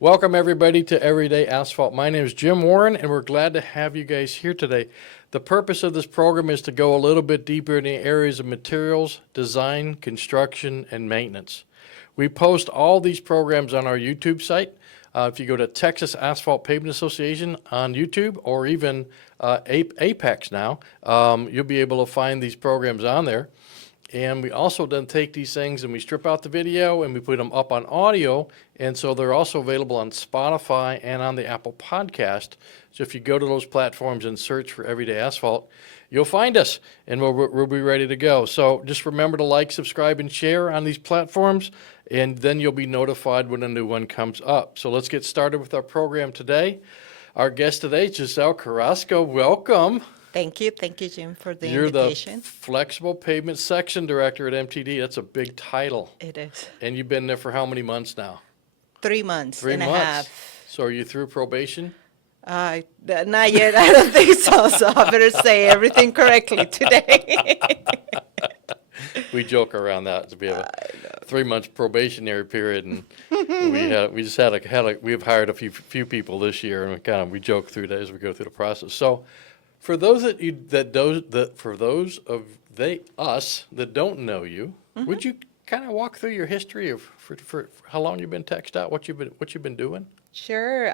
Welcome, everybody, to Everyday Asphalt. My name is Jim Warren, and we're glad to have you guys here today. The purpose of this program is to go a little bit deeper in the areas of materials, design, construction, and maintenance. We post all these programs on our YouTube site. If you go to Texas Asphalt Pavement Association on YouTube, or even Apex now, you'll be able to find these programs on there. And we also then take these things and we strip out the video and we put them up on audio. And so they're also available on Spotify and on the Apple Podcast. So if you go to those platforms and search for Everyday Asphalt, you'll find us and we'll be ready to go. So just remember to like, subscribe, and share on these platforms, and then you'll be notified when a new one comes up. So let's get started with our program today. Our guest today, Gisel Carrasco. Welcome. Thank you, Jim, for the You're invitation. the Flexible Pavement Section Director at MTD. That's a big title. It is. And you've been there for how many months now? 3 months 3 and months. a half. So are you through probation? Not yet. I don't think so. So I better say everything correctly today. We joke around that. We have a 3 month probationary period, and we've hired a few people this year, and we joke through that as we go through the process. So, for those us that don't know you, would you kind of walk through your history of for how long you've been TxDOT, what you've been doing? Sure.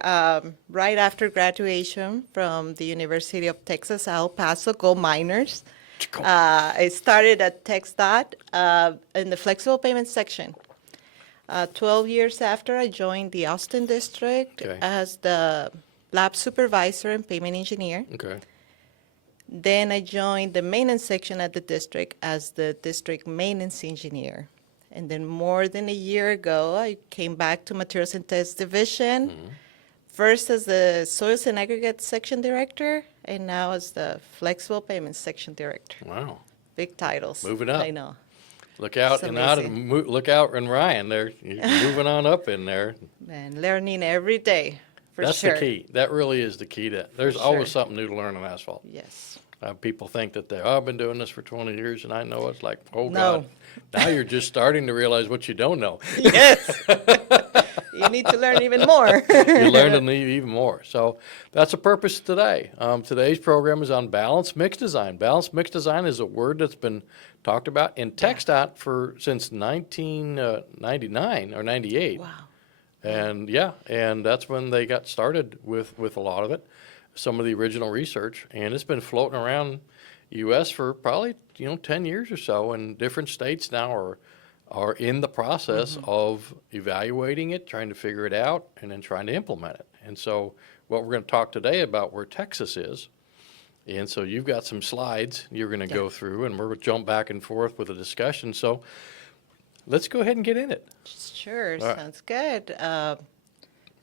Right after graduation from the University of Texas, El Paso, go Miners. I started at TxDOT in the flexible payment section. 12 years after, I joined the Austin district as the lab supervisor and payment engineer. Okay. Then I joined the maintenance section at the district as the district maintenance engineer. And then more than a year ago, I came back to Materials and Test Division, first as the Soils and Aggregate Section Director, and now as the Flexible Payments Section Director. Wow. Big titles. Moving up. I know. Look out It's and amazing. look out and Ryan there. You're moving on up in there. And learning every day, for That's sure. the key. That really is the key to it. There's For always sure. something new to learn on asphalt. Yes. People think that I've been doing this for 20 years and I know. It's like, oh No. God. Now you're just starting to realize what you don't know. Yes. You need to learn even more. You learn to need even more. So that's the purpose today. Today's program is on balanced mix design. Balanced mix design is a word that's been talked about in TxDOT since 1999 or 98. Wow. And that's when they got started with a lot of it, some of the original research, and it's been floating around U.S. for probably 10 years or so, and different states now are in the process of evaluating it, trying to figure it out, and then trying to implement it. And so what we're going to talk today about where Texas is, and so you've got some slides you're going to go through, and we're going to jump back and forth with a discussion. So let's go ahead and get in it. Sure, All right. sounds good. I'm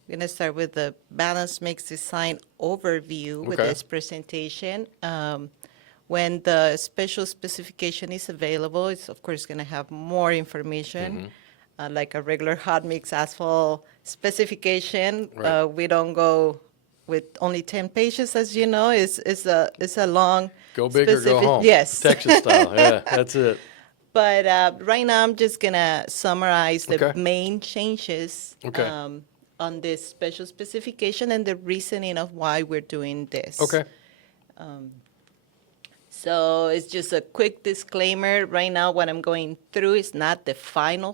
going to start with the balanced mix design overview with Okay. this presentation. When the special specification is available, it's of course going to have more information, like a regular hot mix asphalt specification. Right. We don't go with only 10 pages, as you know. It's a long Go big or go home. Yes. Texas style. Yeah, that's it. But right now, I'm just going to summarize the Okay. main changes Okay. on this special specification and the reasoning of why we're doing this. Okay. So it's just a quick disclaimer. Right now, what I'm going through is not the final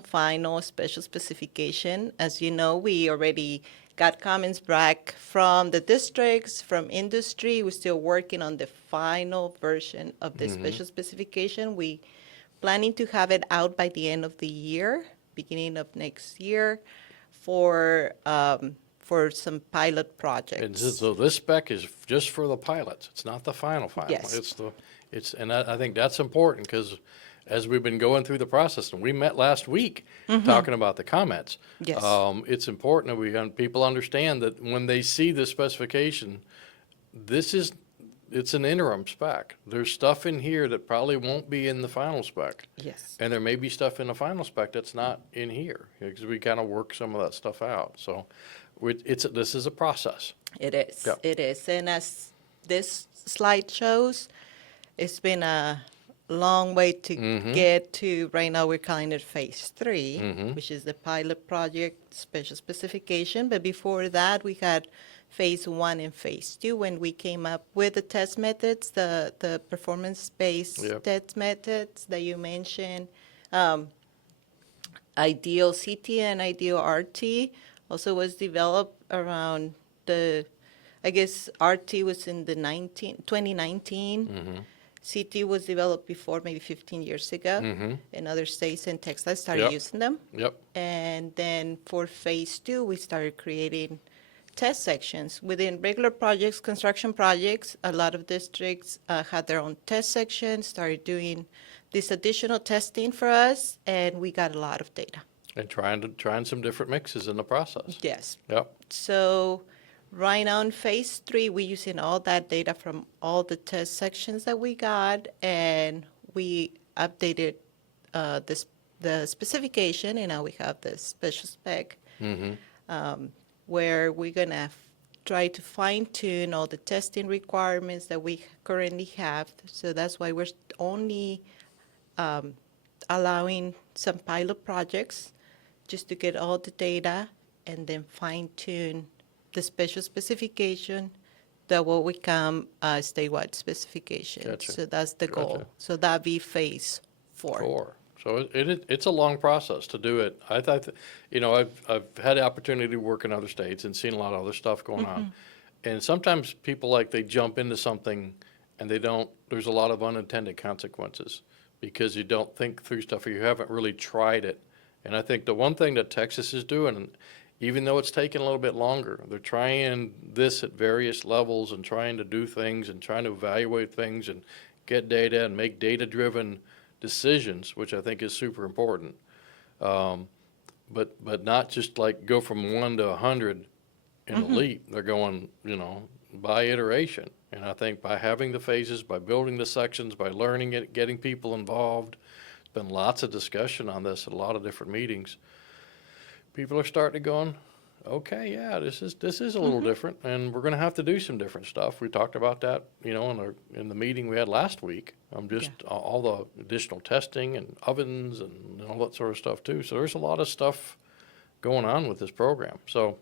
special specification. As you know, we already got comments back from the districts, from industry. We're still working on the final version of the special specification. We planning to have it out by the end of the year, beginning of next year, for some pilot projects. And so this spec is just for the pilots. It's not the final. Yes. And I think that's important because as we've been going through the process, and we met last week talking about the comments. Yes. It's important that people understand that when they see the specification, it's an interim spec. There's stuff in here that probably won't be in the final spec. Yes. And there may be stuff in the final spec that's not in here because we kind of work some of that stuff out. So this is a process. It is. Yeah. It is. And as this slide shows, it's been a long way to Mm-hmm. get to, right now we're calling it phase 3, Mm-hmm. which is the pilot project special specification. But before that, we had phase 1 and phase 2 when we came up with the test methods, the performance-based Yep. test methods that you mentioned. Um, Ideal CT and Ideal RT also was developed around I guess RT was in the 2019. Mm-hmm. CT was developed before, maybe 15 years ago. Mm-hmm. And other states and Texas started Yep. using them. Yep. And then for phase 2, we started creating test sections. Within regular projects, construction projects, a lot of districts had their own test sections, started doing this additional testing for us, and we got a lot of data. And trying some different mixes in the process. Yes. Yep. So right now in phase 3, we're using all that data from all the test sections that we got, and we updated the specification, and now we have the special spec, Mm-hmm. where we're gonna try to fine tune all the testing requirements that we currently have. So that's why we're only allowing some pilot projects just to get all the data and then fine tune the special specification that will become a statewide specification. Gotcha. So that's the goal. Gotcha. So that'd be phase 4. 4. So it's a long process to do it. I thought, I've had the opportunity to work in other states and seen a lot of other stuff going on. And sometimes people they jump into something and there's a lot of unintended consequences because you don't think through stuff or you haven't really tried it. And I think the one thing that Texas is doing, even though it's taking a little bit longer, they're trying this at various levels and trying to do things and trying to evaluate things and get data and make data-driven decisions, which I think is super important. But not just go from 1 to 100 in a leap. They're going, by iteration. And I think by having the phases, by building the sections, by learning it, getting people involved, there's been lots of discussion on this at a lot of different meetings. People are starting to going, okay, yeah, this is a little different, and we're going to have to do some different stuff. We talked about that, in the meeting we had last week. All the additional testing and ovens and all that sort of stuff too. So there's a lot of stuff going on with this program. So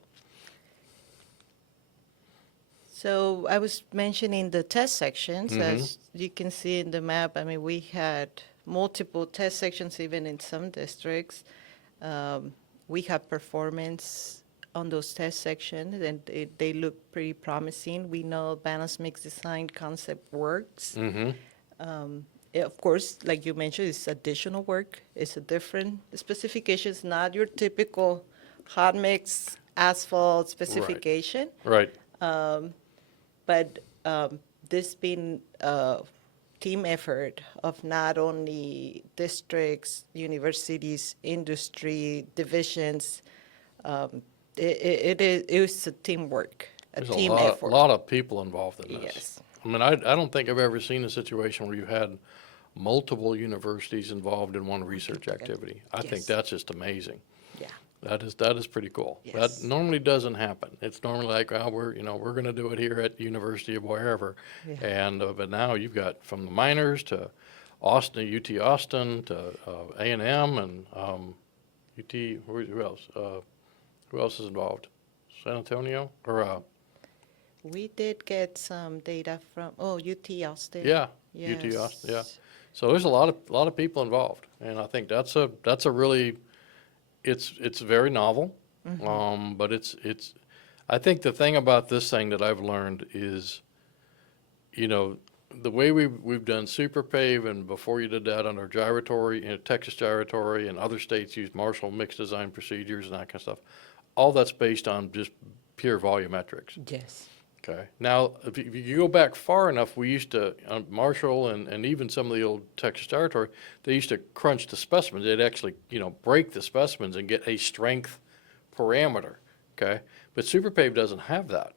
I was mentioning the test sections. As you can see in the map, I mean, we had multiple test sections even in some districts. We have performance on those test sections, and they look pretty promising. We know balanced mix design concept works. Of course, like you mentioned, it's additional work. It's a different specification. It's not your typical hot mix asphalt specification. Right. But this being a team effort of not only districts, universities, industry, divisions, it is a teamwork, There's team a effort. lot of people involved in this. Yes. I mean, I don't think I've ever seen a situation where you had multiple universities involved in one research activity. I think Yes. that's just amazing. Yeah. That is pretty cool. Yes. That normally doesn't happen. It's normally we're going to do it here at University of wherever. Yeah. And but now you've got from the miners to Austin, UT Austin to A&M and UT. Who else? Who else is involved? San Antonio or We did get some data from, UT Austin. yeah, Yes. UT Austin. Yeah. So there's a lot of people involved, and I think that's a really it's very novel, but it's I think the thing about this thing that I've learned is, the way we've done super pave, and before you did that under gyratory, Texas gyratory, and other states use Marshall mixed design procedures and that kind of stuff. All that's based on just pure volumetrics. Yes. Okay. Now, if you go back far enough, we used to, Marshall and even some of the old Texas territory, they used to crunch the specimens. They'd actually, break the specimens and get a strength parameter. Okay. But SuperPave doesn't have that.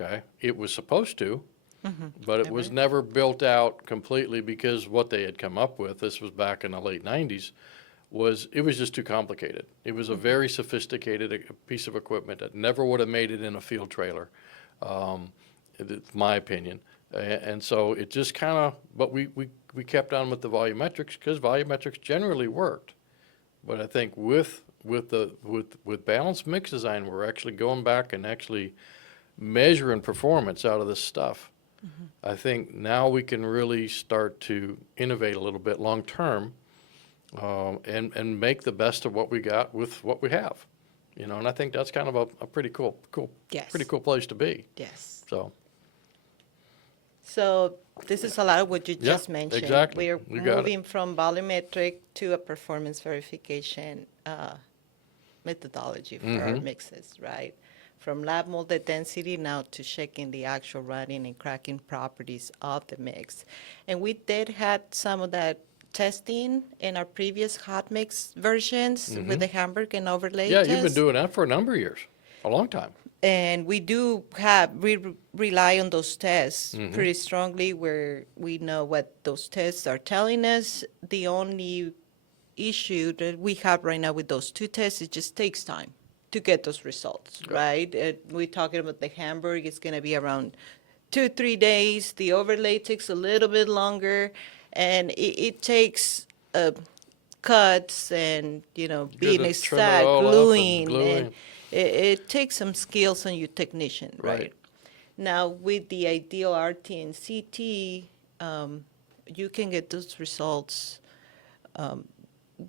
Okay. It was supposed to, but it was never built out completely because what they had come up with, this was back in the late 90s, it was just too complicated. It was a very sophisticated piece of equipment that never would have made it in a field trailer. It's my opinion. And so it just kind of, but we we kept on with the volumetrics because volumetrics generally worked. But I think with balanced mix design, we're actually going back and actually measuring performance out of this stuff. I think now we can really start to innovate a little bit long term, and make the best of what we got with what we have. And I think that's kind of a pretty cool, Yes. pretty cool place to be. Yes. So, This is a lot of what you Yeah, just mentioned. exactly. We're You got it. moving from volumetric to a performance verification methodology for our mixes, right? From lab molded density now to checking the actual running and cracking properties of the mix. And we did had some of that testing in our previous hot mix versions with the Hamburg and overlay yeah, test. you've been doing that for a number of years, a long time. And we rely on those tests pretty strongly where we know what those tests are telling us. The only issue that we have right now with those two tests, it just takes time to get those results, right? We're talking about the Hamburg, it's going to be around 2-3 days. The overlay takes a little bit longer, and it takes cuts and, being to trim it exact, all up and gluing, gluing. and it takes some skills on your technician, right? Right. Now, with the ideal RT and CT, you can get those results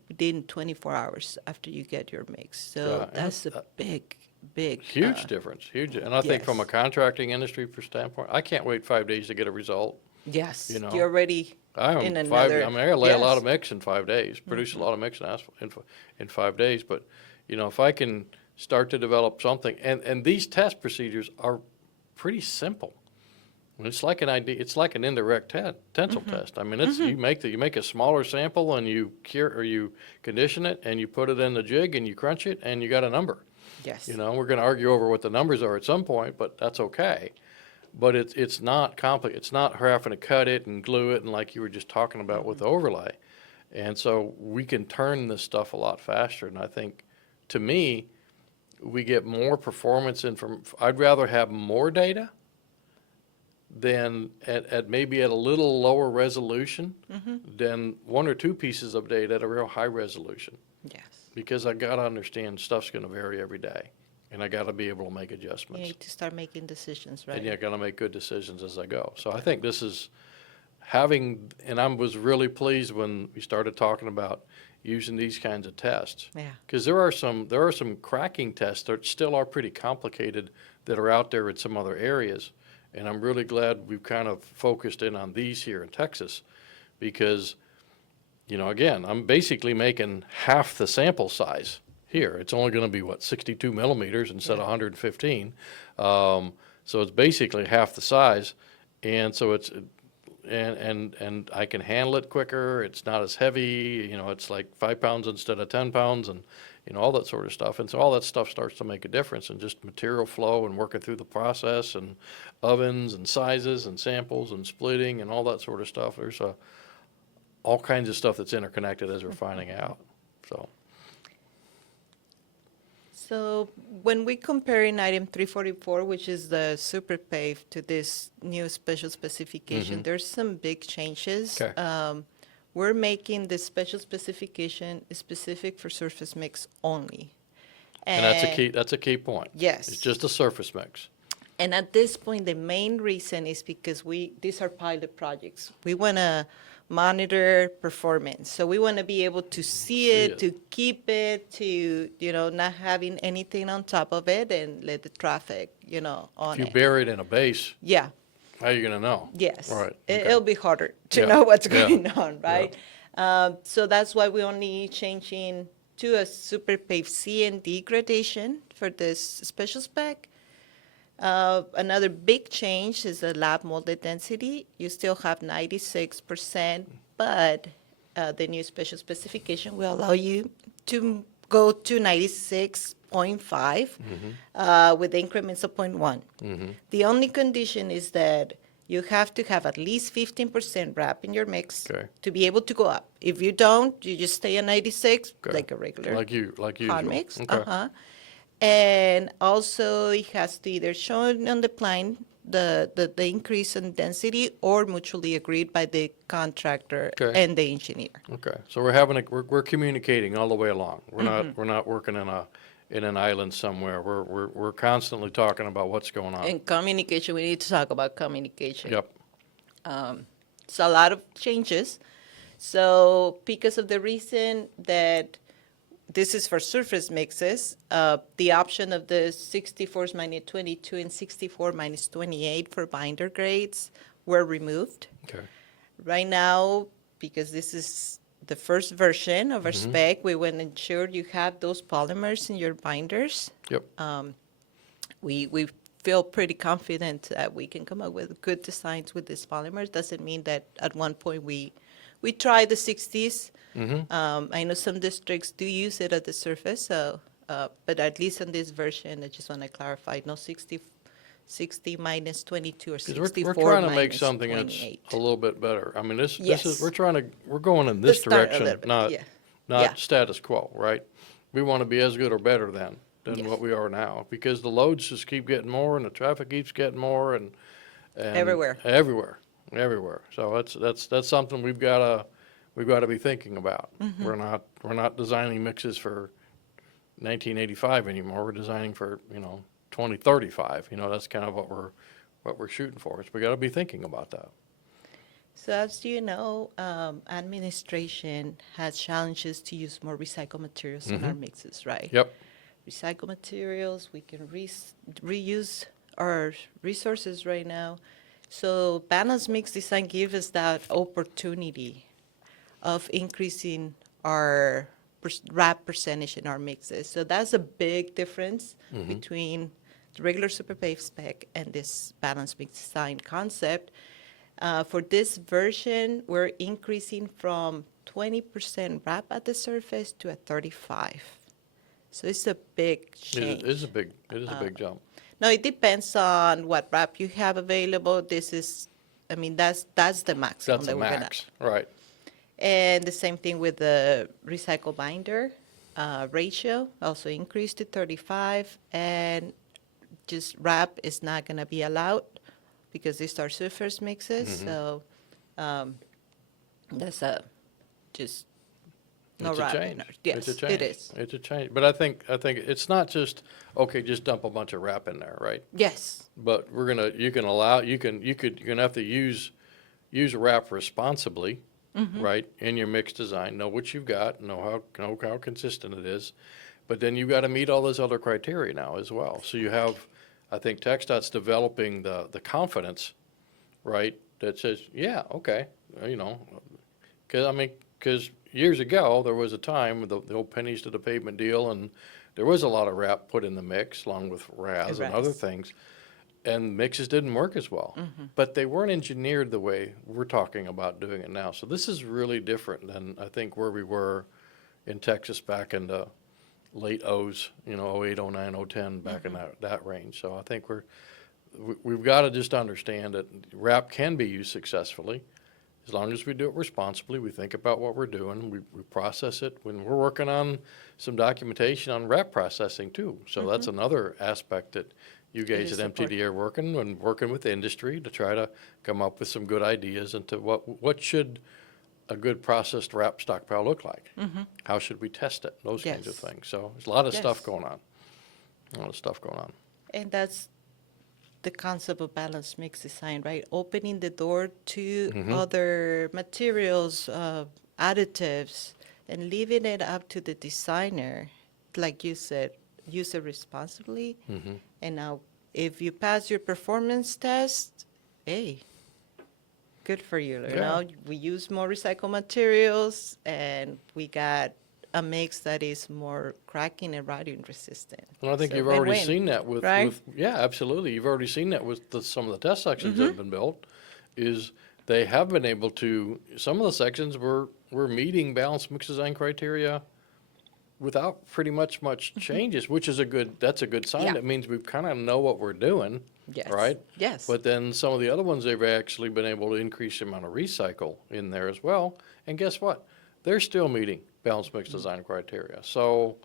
within 24 hours after you get your mix. So Yeah, and that's a big Huge difference, huge. And I think from a yes. contracting industry standpoint, I can't wait 5 days to get a result. Yes, You know, you're already I in am another. I mean, I lay a lot of yes. mix in 5 days, produce a lot of mix in asphalt in 5 days. But, if I can start to develop something, and these test procedures are pretty simple. It's like it's like an indirect tensile test. I mean, you make a smaller sample and you cure or you condition it and you put it in the jig and you crunch it and you got a number. Yes. We're going to argue over what the numbers are at some point, but that's okay. But it's not complicated. It's not having to cut it and glue it and like you were just talking about with the overlay. And so we can turn this stuff a lot faster. And I think, to me, we get more performance I'd rather have more data than at maybe at a little lower resolution than 1 or 2 pieces of data at a real high resolution. Yes. Because I got to understand stuff's going to vary every day, and I got to be able to make You adjustments. need to start making decisions, right? And I got to make good decisions as I go. So I think this is and I was really pleased when we started talking about using these kinds of tests. Yeah. Because there are some cracking tests that still are pretty complicated that are out there in some other areas. And I'm really glad we've kind of focused in on these here in Texas because, again, I'm basically making half the sample size here. It's only going to be, 62 millimeters instead of 115. So it's basically half the size. And so and I can handle it quicker. It's not as heavy. It's like 5 pounds instead of 10 pounds and, all that sort of stuff. And so all that stuff starts to make a difference in just material flow and working through the process and ovens and sizes and samples and splitting and all that sort of stuff. There's all kinds of stuff that's interconnected as we're finding out. So when we compare in item 344, which is the super pave, to this new special specification, there's some big changes. Okay. We're making the special specification specific for surface mix only. And that's a key point. Yes. It's just a surface mix. And at this point, the main reason is because these are pilot projects. We want to monitor performance. So we want to be able to see it, to keep it, to, not having anything on top of it and let the traffic, on If you it. bury it in a base, Yeah. how are you going to know? Yes. Right. It'll be harder to Yeah. know what's Yeah. going on, right? So that's why we're only changing to a super pave C and D gradation for this special spec. Another big change is the lab molded density. You still have 96%, but the new special specification will allow you to go to 96.5 with increments of 0.1. The only condition is that you have to have at least 15% wrap in your mix Okay. to be able to go up. If you don't, you just stay at 96 Okay. like a regular Like usual. hot mix. Okay. And also, it has to either show on the plan the increase in density or mutually agreed by the contractor Okay. and the engineer. Okay, so we're communicating all the way along. We're not working in an island somewhere. We're constantly talking about what's going on. And communication, we need to talk about communication. Yep. It's a lot of changes. So because of the reason that this is for surface mixes, the option of the 64s minus 22 and 64 minus 28 for binder grades were removed. Okay. Right now, because this is the first version of our spec, we want to ensure you have those polymers in your binders. Yep. We feel pretty confident that we can come up with good designs with these polymers. Doesn't mean that at one point we tried the 60s. I know some districts do use it at the surface, so but at least in this version, I just want to clarify, no 60 minus 22 or 'Cause 64 we're trying to make minus something that's 28. a little bit better. I mean, this Yes. is, we're going in this To start a direction, little bit, not, yeah. not Yeah. status quo, right? We want to be as good or better than Yes. what we are now, because the loads just keep getting more and the traffic keeps getting more and Everywhere. Everywhere. So that's something we've got to be thinking about. Mm-hmm. We're not designing mixes for 1985 anymore. We're designing for, 2035. That's kind of what we're shooting for. So we got to be thinking about that. So as you know, administration has challenges to use more recycled materials in our mixes, right? Yep. Recycled materials, we can reuse our resources right now. So balanced mix design gives us that opportunity of increasing our wrap percentage in our mixes. So that's a big difference between the regular super pave spec and this balanced mix design concept. For this version, we're increasing from 20% wrap at the surface to a 35. So it's a big change. It is a big jump. Now, it depends on what wrap you have available. That's the maximum. That's a that we're gonna- max, right? And the same thing with the recycle binder ratio, also increased to 35, and just wrap is not going to be allowed because these are surface mixes. So that's just no It's a wrap. change. Yes, It's a change. it is. It's a change. But I think it's not just, okay, just dump a bunch of wrap in there, right? Yes, But you're gonna have to use wrap responsibly, right? In your mix design, know what you've got, know how consistent it is. But then you've got to meet all those other criteria now as well. So you have, I think TxDOT's developing the confidence, right? That says, yeah, okay, because years ago, there was a time with the old pennies to the pavement deal, and there was a lot of wrap put in the mix along with RAS and other RAS. things. And mixes didn't work as well, but they weren't engineered the way we're talking about doing it now. So this is really different than I think where we were in Texas back in the late O's, 08, 09, 010, back in that range. So I think we've got to just understand that wrap can be used successfully as long as we do it responsibly. We think about what we're doing. We process it. When we're working on some documentation on wrap processing too. So that's another aspect that you guys is at MTD are working with the industry to try to come up with some good ideas into what should a good processed wrap stockpile look like? How should we test it? Those kinds of Yes. things. So there's a lot of stuff Yes. going on. A lot of stuff going on. and that's the concept of balanced mix design, right? Opening the door to other materials, additives, and leaving it up to the designer, like you said, use it responsibly. And now, if you pass your performance test, hey, good for you. You Yeah. know, we use more recycled materials, and we got a mix that is more cracking and rotting resistant. Well, I think So you've already win-win, seen that right? yeah, absolutely. You've already seen that with some of the test sections that have been built, is they have been able to, some of the sections were meeting balanced mix design criteria without pretty much changes, which is that's a good sign. Yeah. That means we kind of know what we're doing, Yes. right? Yes. But then some of the other ones, they've actually been able to increase the amount of recycle in there as well. And guess what? They're still meeting balanced mix design criteria. So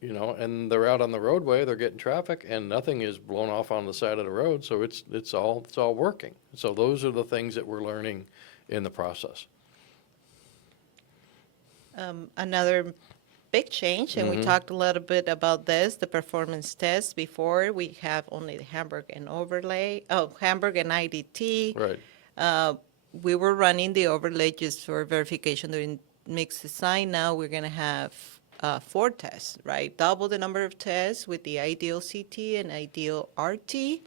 you know, and they're out on the roadway, they're getting traffic, and nothing is blown off on the side of the road, so it's all working. So those are the things that we're learning in the process. Another big change, and we talked a little bit about this, the performance test. Before, we have only the Hamburg and Hamburg and IDT. Right. We were running the overlay just for verification during mixed design. Now we're going to have 4 tests, right? Double the number of tests with the ideal CT and ideal RT.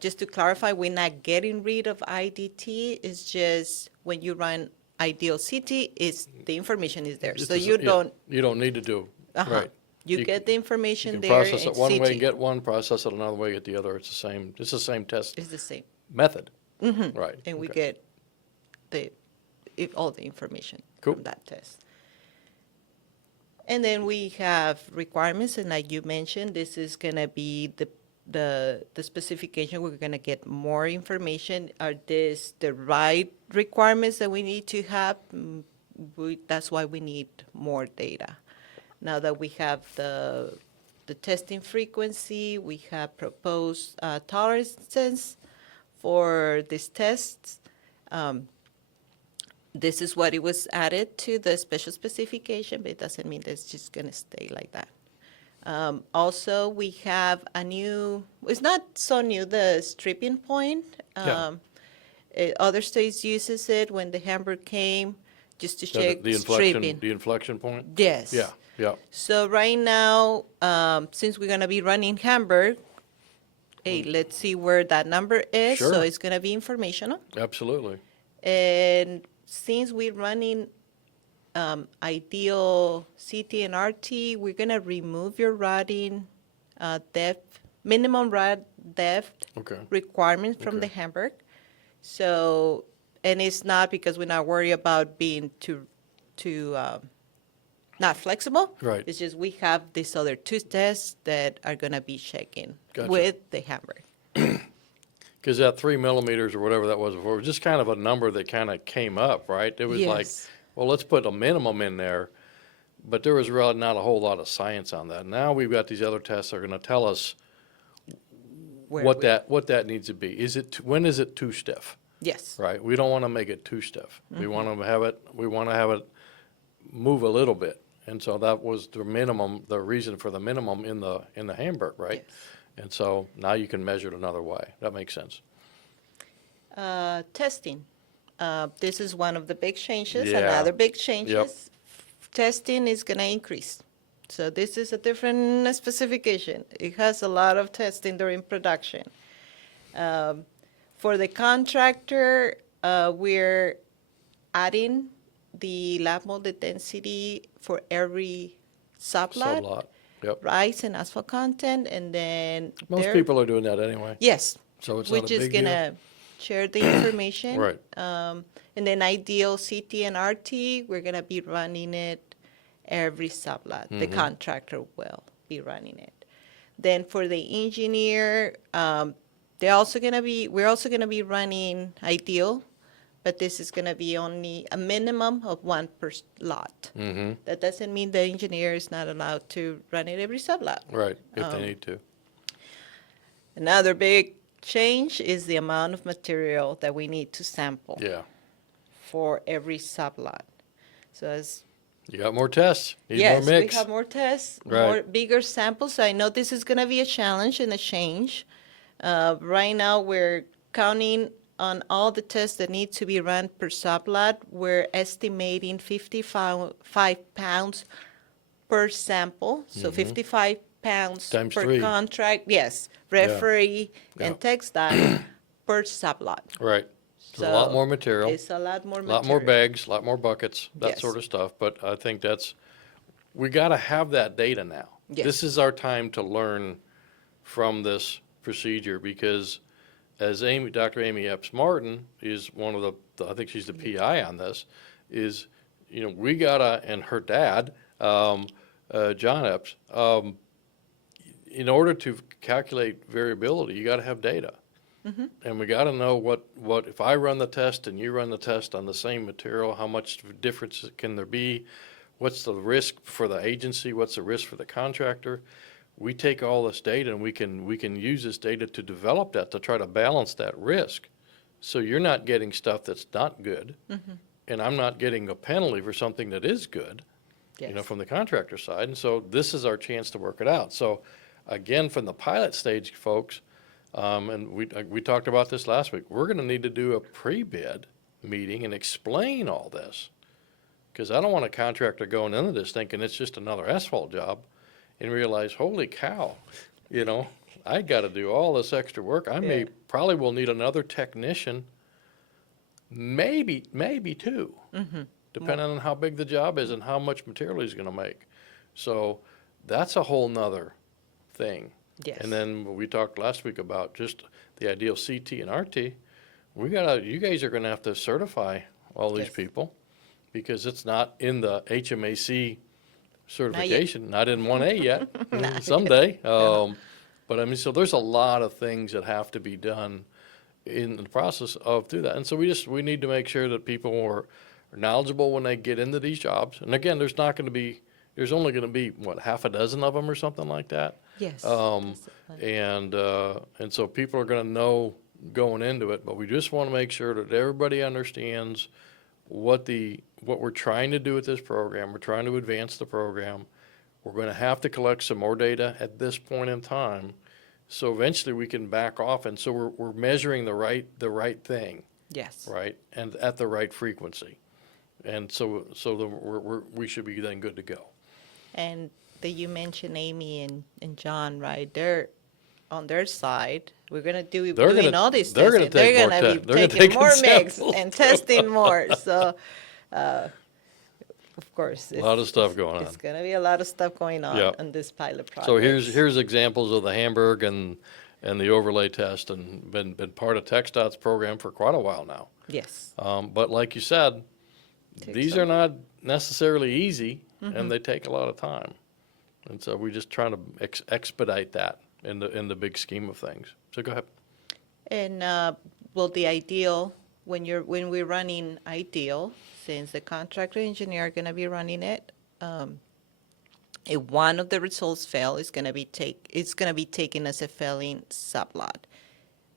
Just to clarify, we're not getting rid of IDT. It's just when you run ideal CT, the information is there. So you don't need to do, right. You get the You information can there process in it one way CT. and get one, process it another way, get the other. It's the same test It's the same. method. Right. And we Okay. get all the information Cool. from that test. And then we have requirements, and like you mentioned, this is going to be the specification. We're going to get more information. Are these the right requirements that we need to have? That's why we need more data. Now that we have the testing frequency, we have proposed tolerances for these tests. This is what it was added to the special specification, but it doesn't mean that it's just going to stay like that. Also, we have a new, it's not so new, the stripping point. Yeah. Other states uses it when the Hamburg came, just to check The stripping. inflection point? Yes. Yeah, yeah. So right now, since we're going to be running Hamburg, hey, let's see where that number is. So Sure. it's going to be informational. Absolutely. And since we're running ideal CT and RT, we're going to remove your routing depth, minimum route depth Okay. requirement from the Okay. Hamburg. So, and it's not because we're not worried about being too not flexible. Right. It's just we have these other 2 tests that are going to be checking Gotcha. with the Hamburg. Because that 3 millimeters or whatever that was before, was just kind of a number that kind of came up, right? It was like, Yes. well, let's put a minimum in there, but there was really not a whole lot of science on that. Now we've got these other tests that are going to tell us Where what we- that needs to be. When is it too stiff, Yes. right? We don't want to make it too stiff. We want to have it move a little bit. And so that was the minimum, the reason for the minimum in the Hamburg, right? Yes. And so now you can measure it another way. That makes sense. Testing. This is one of the big changes. Yeah. Another big changes. Testing is going to increase. So this is a different specification. It has a lot of testing during production. For the contractor, we're adding the lab molded density for every sublot, Sublot. Yep. rise in asphalt content, and then Most people are doing that anyway. Yes. So it's We're not a just big deal. gonna share the information. Right. And then ideal CT and RT, we're gonna be running it every sublot. Mm-hmm. The contractor will be running it. Then for the engineer, we're also gonna be running ideal, but this is gonna be only a minimum of 1 per lot. Mm-hmm. That doesn't mean the engineer is not allowed to run it every sublot. Right, if they need to. Another big change is the amount of material that we need to sample Yeah. for every sublot. So as You got more tests. Need yes, more mix. we have more tests, Right. more bigger samples. So I know this is going to be a challenge and a change. Right now, we're counting on all the tests that need to be run per sublot. We're estimating 55 pounds per sample. So 55 pounds Mm-hmm. Times per 3. contract. Yes, referee Yeah. and TxDOT per sublot. Right. It's a lot So more material, It's a lot more a material. lot more bags, a lot more buckets, that Yes. sort of stuff. But I think we got to have that data now. Yes. This is our time to learn from this procedure because as Dr. Amy Epps Martin is one of I think she's the PI on this, is, we gotta, and her dad, John Epps, in order to calculate variability, you gotta have data. And we gotta know what, if I run the test and you run the test on the same material, how much difference can there be? what's the risk for the agency, what's the risk for the contractor. We take all this data and we can use this data to develop that, to try to balance that risk. So you're not getting stuff that's not good, and I'm not getting a penalty for something that is good, you know, Yes. from the contractor side. And so this is our chance to work it out. So again, from the pilot stage, folks, and we talked about this last week, we're going to need to do a pre-bid meeting and explain all this. Because I don't want a contractor going into this thinking it's just another asphalt job and realize, holy cow, you know, I got to do all this extra work. I may, Yeah. probably will need another technician, maybe two, depending on how big the job is and how much material he's going to make. So that's a whole nother thing. Yes. And then we talked last week about just the idea of CT and RT. You guys are going to have to certify all these Yes. people because it's not in the HMAC certification, not in 1A yet, someday. But I mean, so there's a lot of things that have to be done in the process of through that. And so we need to make sure that people are knowledgeable when they get into these jobs. And again, there's only going to be, what, half a dozen of them or something like that? Yes. And so people are going to know going into it, but we just want to make sure that everybody understands what we're trying to do with this program. We're trying to advance the program. We're going to have to collect some more data at this point in time, so eventually we can back off. And so we're measuring the right thing, Yes. right, and at the right frequency. And so we should be then good to go. And that you mentioned Amy and John, right? They're on their side. We're gonna They're doing gonna- all these they're testing. gonna take more They're gonna te- be they're gonna taking take more mix samples. and testing more. So, of course, A lot of stuff going it's on. gonna be a lot of stuff going on Yep. on this pilot project. So here's examples of the Hamburg and the overlay test, and been part of TxDOT's program for quite a while now. Yes. But like you said, Takes these some- are not necessarily easy, and they take a lot of time. And so we just trying to expedite that in the big scheme of things. So go ahead. And well, the ideal when we're running ideal, since the contractor engineer are going to be running it, if one of the results fail, it's going to be taken as a failing sublot,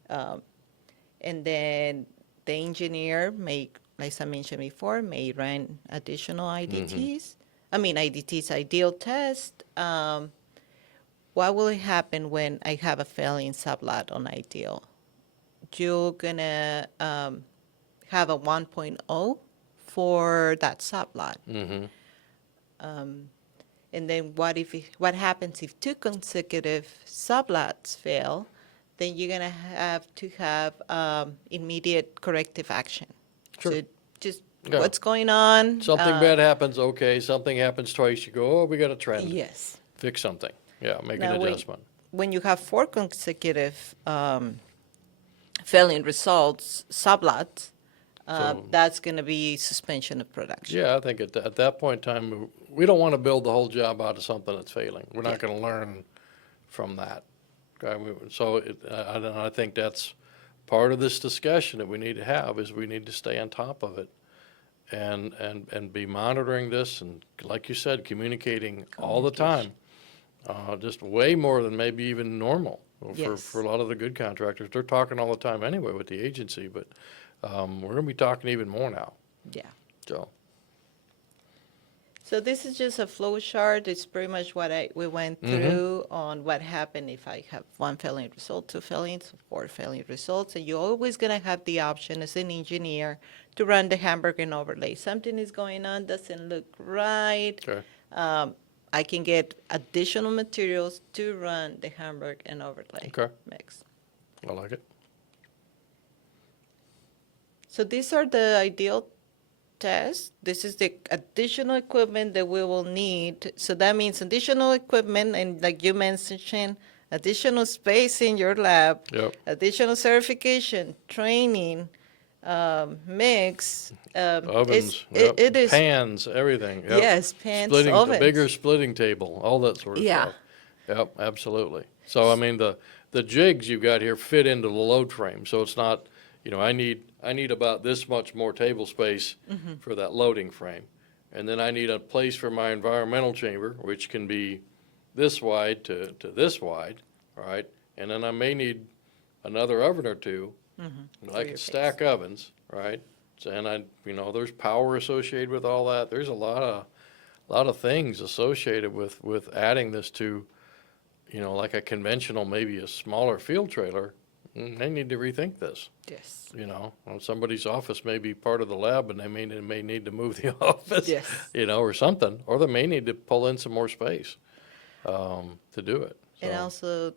and then the engineer may, like I mentioned before, may run additional IDTs. I mean IDTs, ideal test. What will happen when I have a failing sublot on ideal? You're gonna have a 1.0 for that sublot. And then what happens if two consecutive sublots fail? Then you're gonna have to have immediate corrective action. Sure. So just Yeah. what's going on? Something bad happens, okay. Something happens twice, you go, oh, we got a trend. Yes. Fix something. Yeah, make Now, an wait. adjustment. When you have four consecutive failing results, sublots, So- that's going to be suspension of production. Yeah, I think at that point in time, we don't want to build the whole job out of something that's failing. We're not Yeah. going to learn from that. Okay, so I think that's part of this discussion that we need to have, is we need to stay on top of it and be monitoring this, and like you said, communicating all the time. Just way more than maybe even normal Yes. for a lot of the good contractors. They're talking all the time anyway with the agency, but we're going to be talking even more now. Yeah. So So this is just a flow chart. It's pretty much what we went through on what happened if I have one failing result, two failings, four failing results. And you're always going to have the option as an engineer to run the Hamburg and overlay. Something is going on, doesn't look right. okay, I can get additional materials to run the Hamburg and overlay Okay. mix. I like it. So these are the ideal tests. This is the additional equipment that we will need. So that means additional equipment, and like you mentioned, additional space in your lab, Yep. additional certification, training, mix. Ovens, It is, pans, everything. Yep. yes, pans, Splitting, ovens. the bigger splitting table, all that sort of Yeah. stuff. Yep, absolutely. So, I mean, the jigs you've got here fit into the load frame, so it's not, you know, I need about this much more table space for that loading frame. and then I need a place for my environmental chamber, which can be this wide to this wide, right? And then I may need another oven or two. I your could stack ovens, right? So, and there's power associated with all that. There's a lot of things associated with adding this to, like a conventional, maybe a smaller field trailer. They need to rethink this. Yes. Somebody's office may be part of the lab, and they may need to move the office, Yes. or something, or they may need to pull in some more space to do it. And So, also,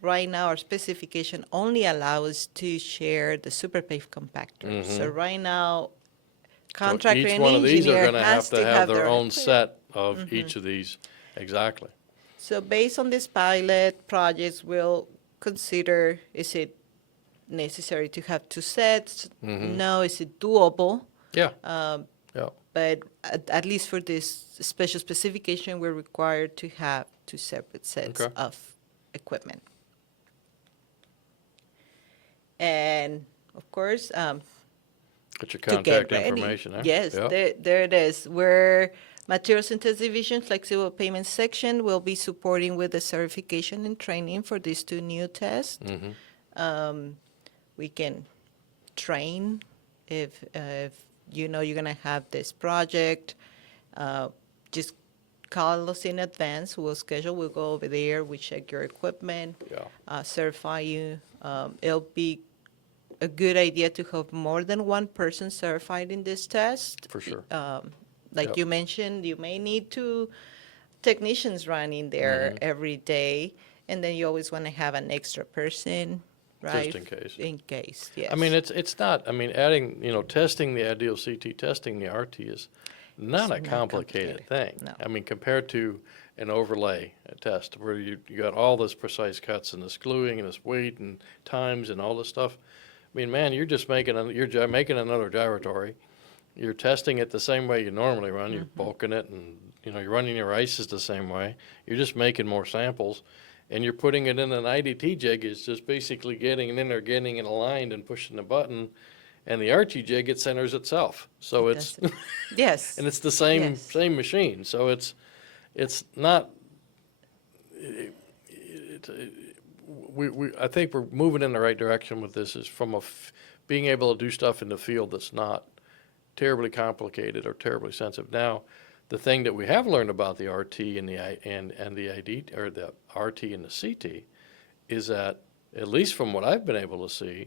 right now, our specification only allows us to share the super pave compactor. So right now, contractor each and one of these are engineer going to has have to have their own equipment. set of each of these. Exactly. So based on this pilot projects, we'll consider, is it necessary to have two sets? No. Is it doable? Yeah. Um, Yeah. But at least for this special specification, we're required to have two separate sets Okay. of equipment. And of course, Get your to get contact ready. information there. Yes, Yeah. there it is. We're Materials and Test Division, Flexible Payment Section will be supporting with the certification and training for these two new tests. We can train if you're going to have this project. Just call us in advance. We'll schedule. We'll go over there. We check your equipment, Yeah. certify you. It'll be a good idea to have more than one person certified in this test. For sure. Like Yep. you mentioned, you may need two technicians running there every day, and then you always want to have an extra person, right? Just in case. In case, yes. I mean, it's not, adding, testing the ideal CT, testing the RT is not a It's not complicated thing. no. Compared to an overlay test where you got all this precise cuts and this gluing and this weight and times and all this stuff. Man, you're just making another gyratory. You're testing it the same way you normally run. You're bulking it, and you're running your ices the same way. You're just making more samples, and you're putting it in an IDT jig. It's just basically getting it in there, getting it aligned, and pushing the button. And the RT jig, it centers itself. So it's Yes. and it's the same Yes. same machine. So it's not. I think we're moving in the right direction with this. Is from being able to do stuff in the field that's not terribly complicated or terribly sensitive. Now, the thing that we have learned about the RT and the ID, or the RT and the CT, is that, at least from what I've been able to see,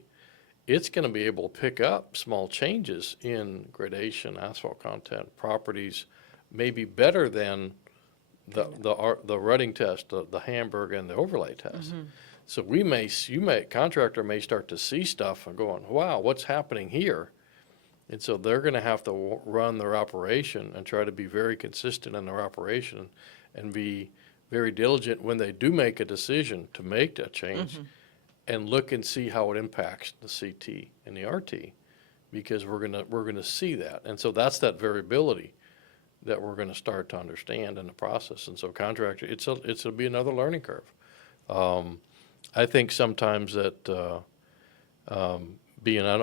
it's going to be able to pick up small changes in gradation, asphalt content, properties, maybe better than the rutting test, the Hamburg and the overlay test. So contractor may start to see stuff and going, wow, what's happening here? And so they're going to have to run their operation and try to be very consistent in their operation and be very diligent when they do make a decision to make that change and look and see how it impacts the CT and the RT, because we're going to see that. And so that's that variability that we're going to start to understand in the process. And so contractor, it'll be another learning curve. I think sometimes that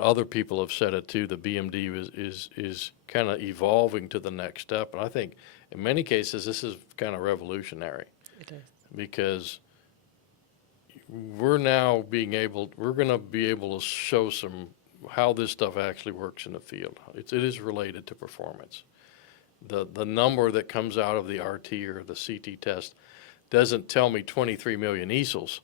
other people have said it too, the BMD is kind of evolving to the next step. And I think in many cases this is kind of revolutionary, It is. because we're going to be able to show how this stuff actually works in the field. It is related to performance. The number that comes out of the RT or the CT test doesn't tell me 23 million easels.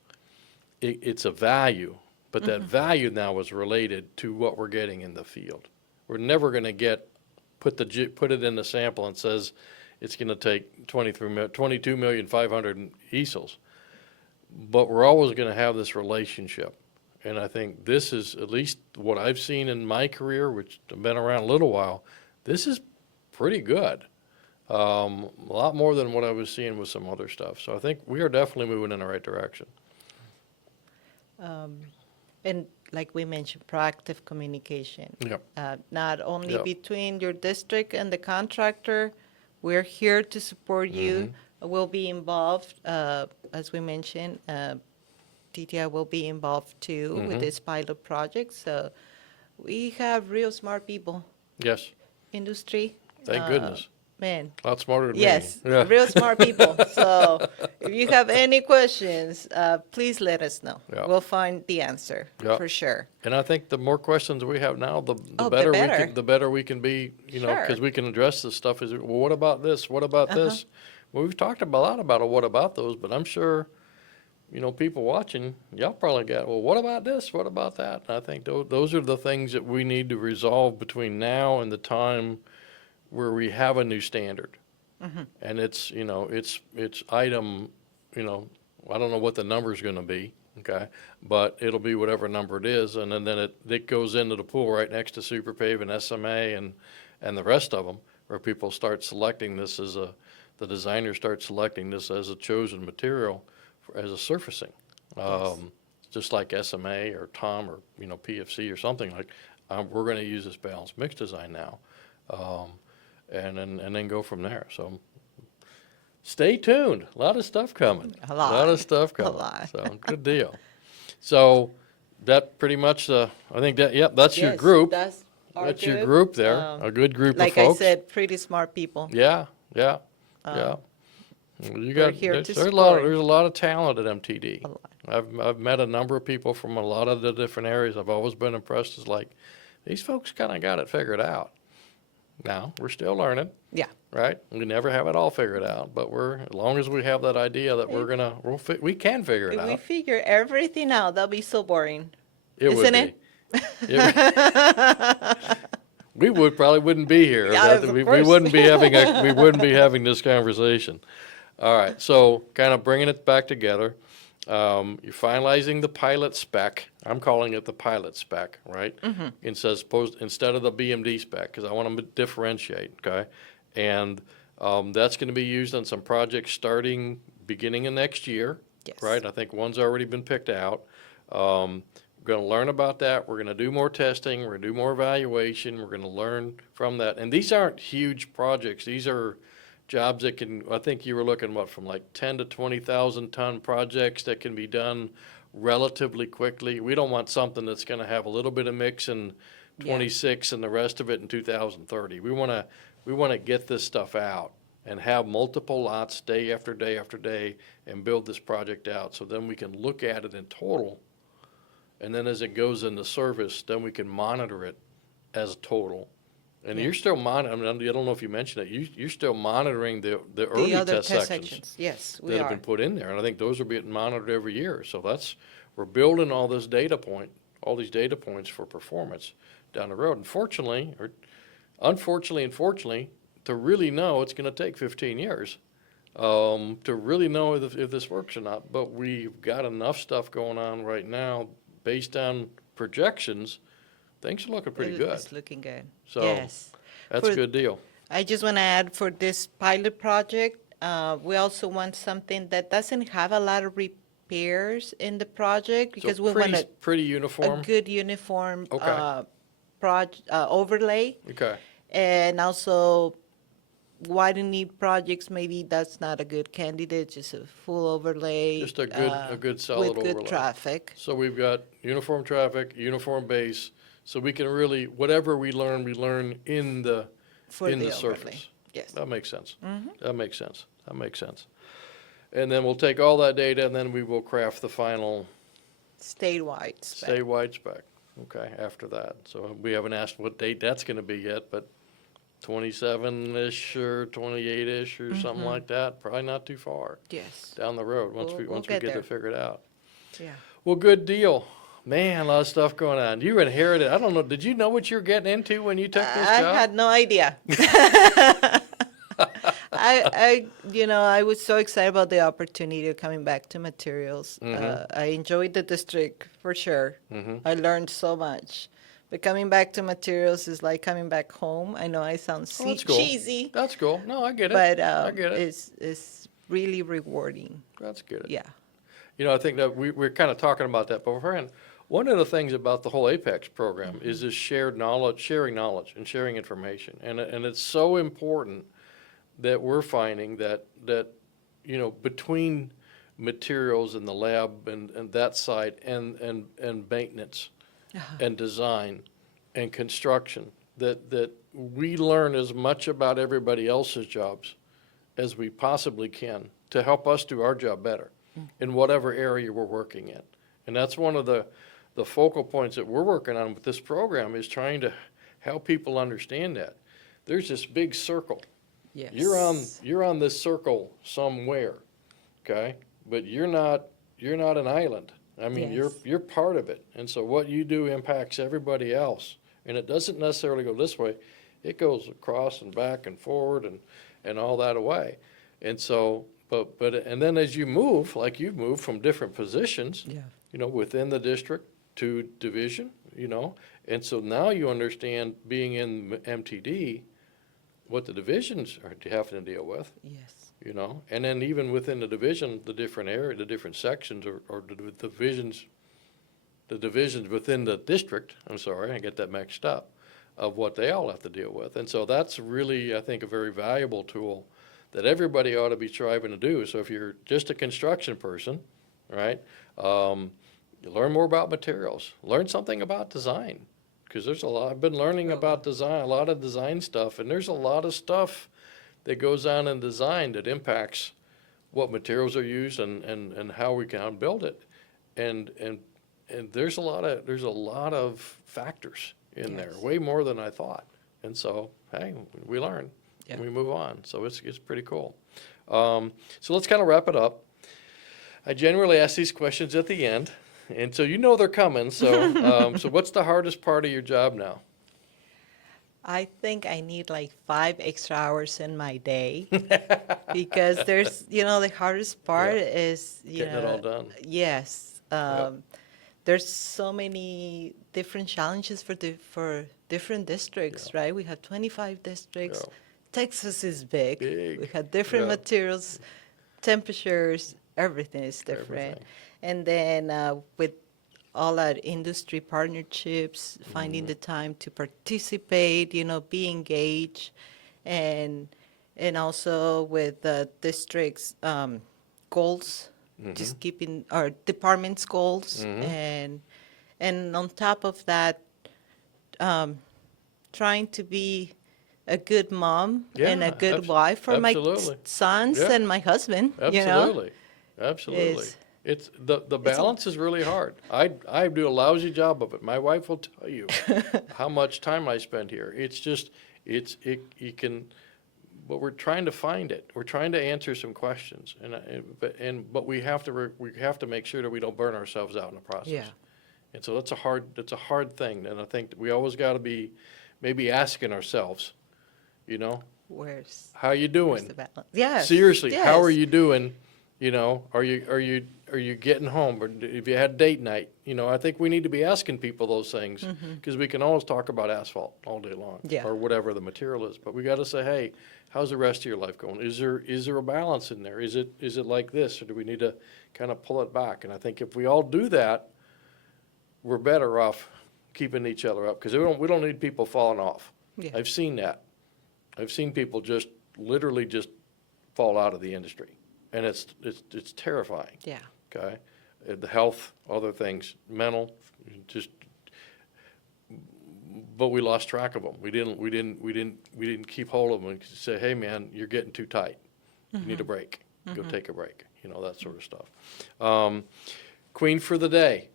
It's a value, but that value now is related to what we're getting in the field. We're never going to put it in the sample and says it's going to take 22,500,000 easels, but we're always going to have this relationship. And I think this is, at least what I've seen in my career, which I've been around a little while, this is pretty good. A lot more than what I was seeing with some other stuff. So I think we are definitely moving in the right direction. And like we mentioned, proactive communication. Yep. Not only Yep. between your district and the contractor, we're here to support you. We'll be involved, as we mentioned, TTI will be involved too with this pilot project. So we have real smart people, Yes. industry. Thank goodness. Man, A lot smarter than me. yes, Yeah. real smart people. So if you have any questions, please let us know. Yeah. We'll find the answer Yeah. for sure. And I think the more questions we have now, the Oh, the better we better. can, the better we can be, you know, Sure. because we can address this stuff. Is, well, what about this? What about this? Well, we've talked a lot about what about those, but I'm sure, you know, people watching, y'all probably got, well, what about this? What about that? And I think those are the things that we need to resolve between now and the time where we have a new standard. And it's, you know, it's item, you know, I don't know what the number's gonna be, okay? But it'll be whatever number it is, and then it goes into the pool right next to Super Pave and SMA and the rest of them, where people start selecting this as the designers start selecting this as a chosen material as a surfacing. Just like SMA or TOM or, you know, PFC or something like, we're gonna use this balanced mix design now. And then go from there. So stay tuned. A lot of stuff coming. A lot. A lot of stuff A coming. lot. So good deal. So that pretty much, I think that, yep, that's your Yes, group. That's our That's your group. group there. A good group of Like folks. I said, pretty smart people. Yeah, yeah, yeah. Well, you got, here there's to there's a lot, support. there's a lot of talent at MTD. A lot. I've met a number of people from a lot of the different areas. I've always been impressed as like, these folks kind of got it figured out. Now, we're still learning. Yeah. Right? We never have it all figured out, but as long as we have that idea that we can figure it If we out. figure everything out, that'll be so boring. It would isn't be. it? We probably wouldn't be here. Yeah, of We course. wouldn't be having this conversation. All right, so kind of bringing it back together. You're finalizing the pilot spec. I'm calling it the pilot spec, right? Instead of the BMD spec, because I want to differentiate, okay? And that's going to be used on some projects starting beginning of next year, Yes. right? I think one's already been picked out. We're going to learn about that. We're going to do more testing. We're going to do more evaluation. We're going to learn from that. And these aren't huge projects. These are jobs that can, I think you were looking, from like 10 to 20,000 ton projects that can be done relatively quickly. We don't want something that's going to have a little bit of mix in 26 and the rest of it in 2030. We want to get this stuff out and have multiple lots day after day after day and build this project out. So then we can look at it in total. And then as it goes into service, then we can monitor it as a total. And you're still monitoring, I mean, I don't know if you mentioned it, you're still monitoring the early The other test sections Yes, we that have are. been put in there. And I think those are being monitored every year. So we're building all these data points for performance down the road. Unfortunately and fortunately, to really know, it's going to take 15 years to really know if this works or not. But we've got enough stuff going on right now based on projections. Things are looking pretty good. It's looking good. So Yes. that's a For- good deal. I just want to add for this pilot project, we also want something that doesn't have a lot of repairs in the project because So we want pretty a uniform. good uniform Okay. overlay. Okay. And also widening projects, maybe that's not a good candidate, just a full overlay. Just a good solid with good overlay. traffic. So we've got uniform traffic, uniform base, so we can really, whatever we learn in the For the overlay. surface. Yes. That makes sense. That makes sense. That makes sense. And then we'll take all that data and then we will craft the final Statewide spec. statewide spec, okay, after that. So we haven't asked what date that's gonna be yet, but 27-ish or 28-ish or something like that, probably not too far Yes. down the road, once We'll we get get there. it figured out. Yeah. Well, good deal. Man, a lot of stuff going on. You inherited, I don't know, did you know what you were getting into when you took this I job? had no idea. I was so excited about the opportunity of coming back to materials. I enjoyed the district for sure. I learned so much. But coming back to materials is like coming back home. I know I sound Oh, that's cool. cheesy, That's cool. No, I get it. but I get it. it's really rewarding. That's good. Yeah. You know, I think that we're kind of talking about that beforehand. One of the things about the whole Apex program is this sharing knowledge and sharing information. And it's so important that we're finding that you know, between materials and the lab and that side and maintenance and design and construction, that we learn as much about everybody else's jobs as we possibly can to help us do our job better in whatever area we're working in. And that's one of the focal points that we're working on with this program, is trying to help people understand that. There's this big circle. Yes. You're on this circle somewhere, okay? But you're not an island. I mean, Yes. you're part of it. And so what you do impacts everybody else. And it doesn't necessarily go this way. It goes across and back and forward and all that away. And so, and then as you move, like you've moved from different positions, Yeah. within the district to division, and so now you understand, being in MTD, what the divisions are having to deal with, Yes. and then even within the division, the different area, the different sections, or the divisions within the district, I'm sorry, I get that mixed up, of what they all have to deal with. And so that's really, I think, a very valuable tool that everybody ought to be striving to do. So if you're just a construction person, right, you learn more about materials, learn something about design, because there's a lot, I've been learning about design, a lot of design stuff, and there's a lot of stuff that goes on in design that impacts what materials are used and how we can build it. And there's a lot of factors in there, Yes. way more than I thought. And so, hey, we learn and Yeah. we move on. So it's pretty cool. So let's kind of wrap it up. I generally ask these questions at the end, and so they're coming. So, so what's the hardest part of your job now? I think I need like 5 extra hours in my day because there's, the hardest part is, Getting it all done. Yes. There's so many different challenges for different districts, right? We have 25 districts. Yeah. Texas is big. Big. We have different Yeah. materials, temperatures, everything is different. Everything. And then with all our industry partnerships, finding the time to participate, be engaged, and also with the district's goals, just keeping our department's goals, and on top of that, trying to be a good mom and a Yeah, good wife for my absolutely. sons Yeah. and my husband. Absolutely. Absolutely. Is- It's the balance is really hard. I do a lousy job of it. My wife will tell you how much time I spend here. It's just you can, but we're trying to find it. We're trying to answer some questions, but we have to make sure that we don't burn ourselves out in the process. Yeah. And so that's a hard thing, and I think that we always got to be maybe asking ourselves, Where's how you the doing? balance? Yes. Seriously, how are yes. you doing? Are you getting home? Or if you had date night, I think we need to be asking people those things, because we can always talk about asphalt all day long, Yeah. or whatever the material is. But we got to say, hey, how's the rest of your life going? Is there a balance in there? Is it like this, or do we need to kind of pull it back? And I think if we all do that, we're better off keeping each other up, because we don't need people falling off. Yeah. I've seen that. I've seen people just literally just fall out of the industry, and it's terrifying. Yeah. Okay, the health, other things, mental, just. But we lost track of them. We didn't keep hold of them and say, hey man, you're getting too tight. You need a break. Go take a break. That sort of stuff. Queen for the day.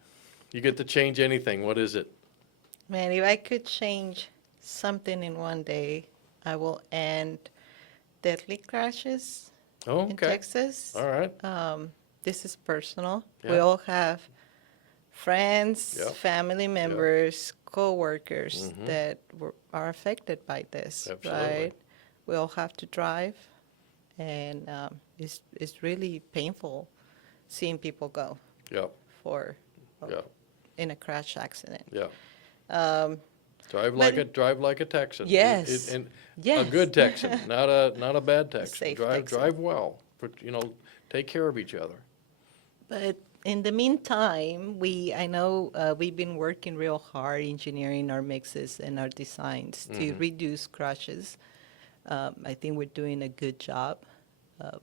You get to change anything. What is it? Man, if I could change something in one day, I will end deadly crashes Oh, in okay. Texas. All right. This is personal. We Yeah. all have friends, Yep. family members, co-workers that are affected by this, Absolutely. right? We all have to drive, and it's really painful seeing people go Yep. for Yep. in a crash accident. Yep. Um, Drive like a Texan. Yes. And Yes. a good Texan, not a bad Texan. safe Drive Texan. well, but take care of each other. But in the meantime, I know we've been working real hard engineering our mixes and our designs to reduce crashes. I think we're doing a good job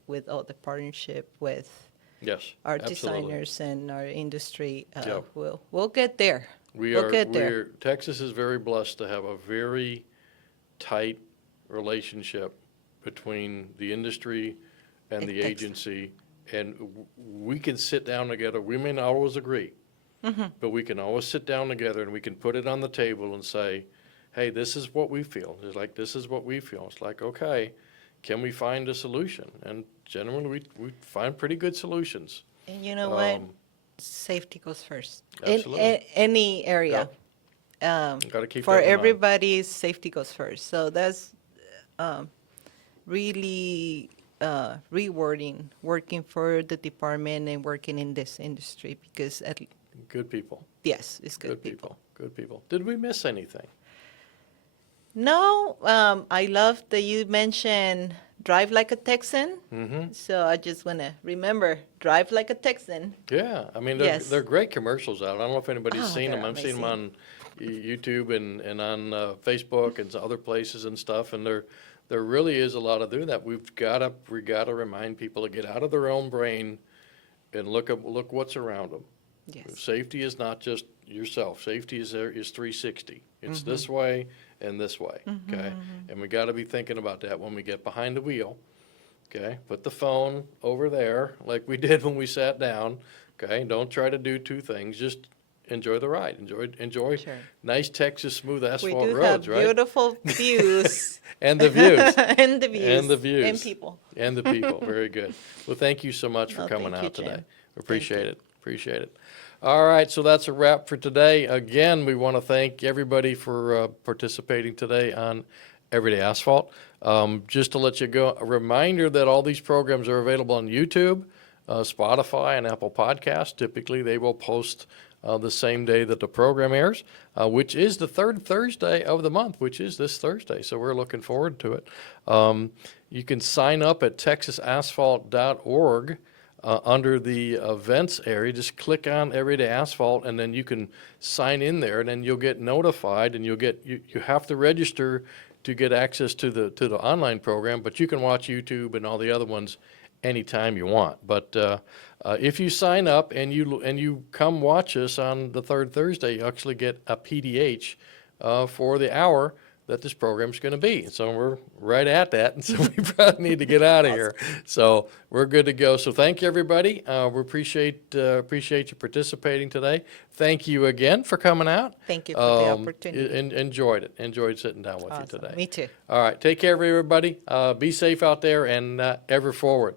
with all the partnership with Yes. our absolutely. designers and our industry. Yep. We'll get there. We'll get there. Texas is very blessed to have a very tight relationship between the industry and the agency, and we can sit down together. We may not always agree, but we can always sit down together and we can put it on the table and say, hey, this is what we feel. It's like, this is what we feel. It's like, okay, can we find a solution? And generally, we find pretty good solutions. And you know what? Safety goes first. Absolutely. In any area. Gotta keep For that in mind. everybody, safety goes first. So that's really rewarding working for the department and working in this industry because, Good people. yes, it's good people. Good people. Did we miss anything? No, I love that you mentioned drive like a Texan. So I just want to remember, drive like a Texan. Yeah, I mean, Yes. they're great commercials out. I don't know if anybody's Oh, seen them. they're I've seen them amazing. on YouTube and on Facebook and other places and stuff. And there really is a lot of doing that. We gotta remind people to get out of their own brain and look what's around them. Yes. Safety is not just yourself. Safety is 360. It's this way and this way, okay? And we got to be thinking about that when we get behind the wheel, okay? Put the phone over there like we did when we sat down, okay? Don't try to do two things. Just enjoy the ride. Enjoy Sure. nice Texas smooth We asphalt do roads, have right? beautiful views. And the views. And the views. And the views. And people. And the people. Very good. Well, thank you so much for No, coming thank you, out today. Jim. Appreciate it. Appreciate it. All right, so that's a wrap for today. Again, we want to thank everybody for participating today on Everyday Asphalt. Just to let you go, a reminder that all these programs are available on YouTube, Spotify, and Apple Podcasts. Typically, they will post the same day that the program airs, which is the third Thursday of the month, which is this Thursday. So we're looking forward to it. You can sign up at texasasphalt.org. Under the events area, just click on Everyday Asphalt, and then you can sign in there, and then you'll get notified, and you have to register to get access to the online program, but you can watch YouTube and all the other ones anytime you want. But if you sign up and you come watch us on the third Thursday, you actually get a PDH for the hour that this program's going to be. So we're right at that, and so we probably need to get out of here. So we're good to go. So thank you, everybody. We appreciate you participating today. Thank you again for coming out. Thank you for the opportunity. Enjoyed it. Enjoyed sitting down with you Awesome. today. Me too. All right. Take care, everybody. Be safe out there and ever forward.